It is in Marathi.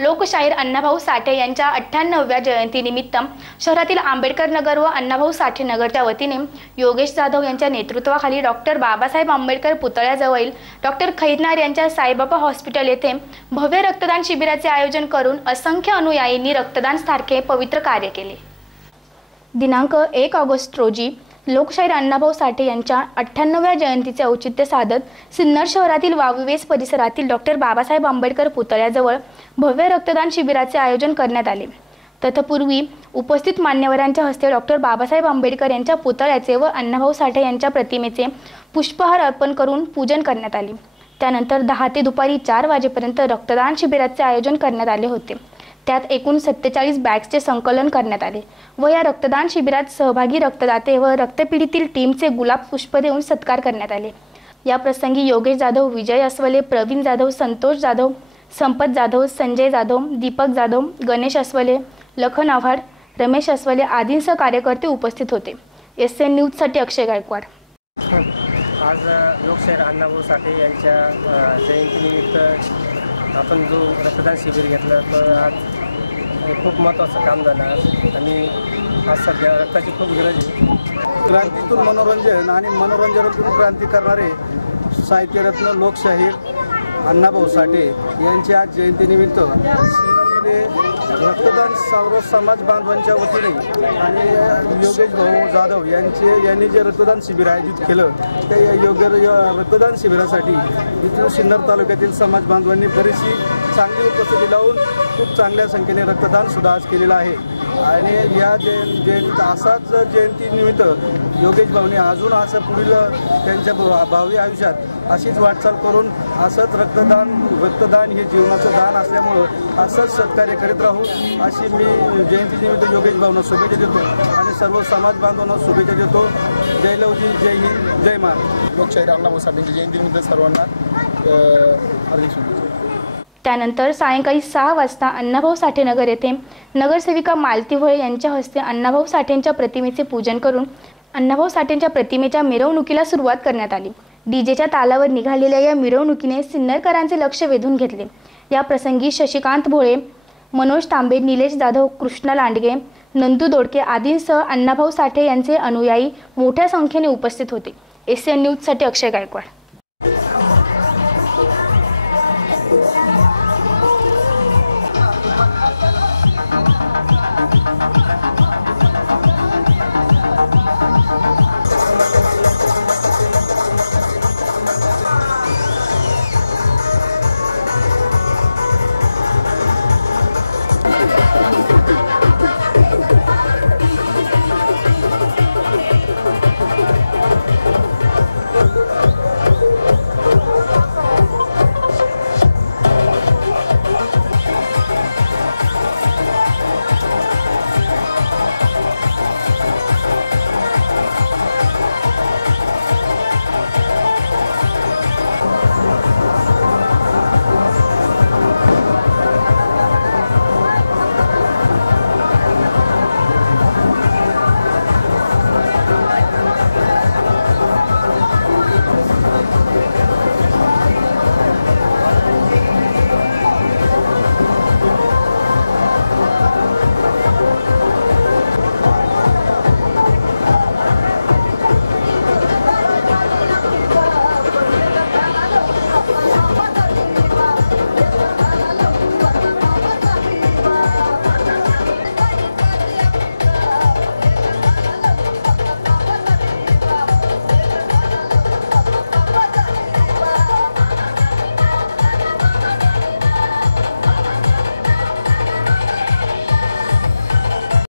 लोकशाहीर अण्णाभाऊ साठे यांच्या 98व्या जयंतीनिमित्त शहरातील आंबेडकर नगर व अण्णाभाऊ साठे नगरच्या वतीने योगेश जाधव यांच्या नेतृत्वाखाली डॉक्टर बाबासाहेब आंबेडकर पुतळ्याजवळील डॉक्टर खैरनार यांच्या साईबाबा हॉस्पिटल येथे भव्य रक्तदान शिबिराचे आयोजन करून असंख्य अनुयायींनी रक्तदान सारखे पवित्र कार्य केले। दिनांक 1 ऑगस्ट रोजी लोकशाहीर अण्णाभाऊ साठे यांच्या 98व्या जयंतीचे औचित्य साधत सिन्नर शहरातील वावीवेस परिसरातील डॉक्टर बाबासाहेब आंबेडकर पुतळ्याजवळ भव्य रक्तदान शिबिराचे आयोजन करण्यात आले। तत्पूर्वी उपस्थित मान्यवरांच्या हस्ते डॉक्टर बाबासाहेब आंबेडकर यांच्या पुतळ्याचे व अण्णाभाऊ साठे यांच्या प्रतिमेचे पुष्पहार अर्पण करून पूजन करण्यात आले। त्यानंतर 10 ते दुपारी 4 वाजेपर्यंत रक्तदान शिबिराचे आयोजन करण्यात आले होते। त्यात एकूण 47 बॅग्सचे संकलन करण्यात आले व या रक्तदान शिबिरात सहभागी रक्तदाते व रक्तपेढीतील टीमचे गुलाब पुष्प देऊन सत्कार करण्यात आले। या प्रसंगी योगेश जाधव, विजय अस्वले, प्रवीण जाधव, संतोष जाधव, संपत जाधव, संजय जाधव, दीपक जाधव, गणेश अस्वले, लखन आव्हाड, रमेश अस्वले आदींसह कार्यकर्ते उपस्थित होते। SN न्यूजसाठी अक्षय गायकवाड। आज लोकशाहीर अण्णाभाऊ साठे यांच्या जयंतीनिमित्त आपण जो रक्तदान शिबिर घेतलं तर आज खूप महत्त्वाचं काम झालं आणि आज सध्या रक्ताची खूप गरज आहे। क्रांतीतून मनोरंजन आणि मनोरंजनातून क्रांती करणारे साहित्यरत्न लोकशाहीर अण्णाभाऊ साठे यांच्या आज जयंतीनिमित्त सिन्नरमध्ये रक्तदान सर्व समाज बांधवांच्या वतीने आणि योगेश भाऊ जाधव यांनी जे रक्तदान शिबिर आयोजित केलं त्या योग्य रक्तदान शिबिरासाठी इथून सिन्नर तालुक्यातील समाज बांधवांनी बरीचशी चांगली उपस्थिती लावून खूप चांगल्या संख्येने रक्तदान सुद्धा आज केलेलं आहे। आणि या जयंती असाच जयंतीनिमित्त योगेश भाऊने अजून असं पुढील त्यांच्या भावी आयुष्यात अशीच वाटचाल करून असंच रक्तदान हे जीवनाचं दान असल्यामुळं असंच सत्कार्य करीत राहू अशी मी जयंतीनिमित्त योगेश भाऊंना शुभेच्छा देतो आणि सर्व समाज बांधवांना शुभेच्छा देतो। जय लवजी, जय हिंद, जय महाराष्ट्र। लोकशाहीर अण्णाभाऊ साठेंच्या जयंतीनिमित्त सर्वांना हार्दिक शुभेच्छा। त्यानंतर सायंकाळी 6 वाजता अण्णाभाऊ साठे नगर येथे नगरसेविका मालती भोळे यांच्या हस्ते अण्णाभाऊ साठेंच्या प्रतिमेचे पूजन करून अण्णाभाऊ साठेंच्या प्रतिमेच्या मिरवणुकीला सुरुवात करण्यात आली। डीजेच्या तालावर निघालेल्या या मिरवणुकीने सिन्नरकरांचे लक्ष वेधून घेतले। या प्रसंगी शशिकांत भोळे, मनोज तांबे, निलेश जाधव, कृष्णा लांडगे, नंदू दोडके आदींसह अण्णाभाऊ साठे यांचे अनुयायी मोठ्या संख्येने उपस्थित होते। SN न्यूजसाठी अक्षय गायकवाड।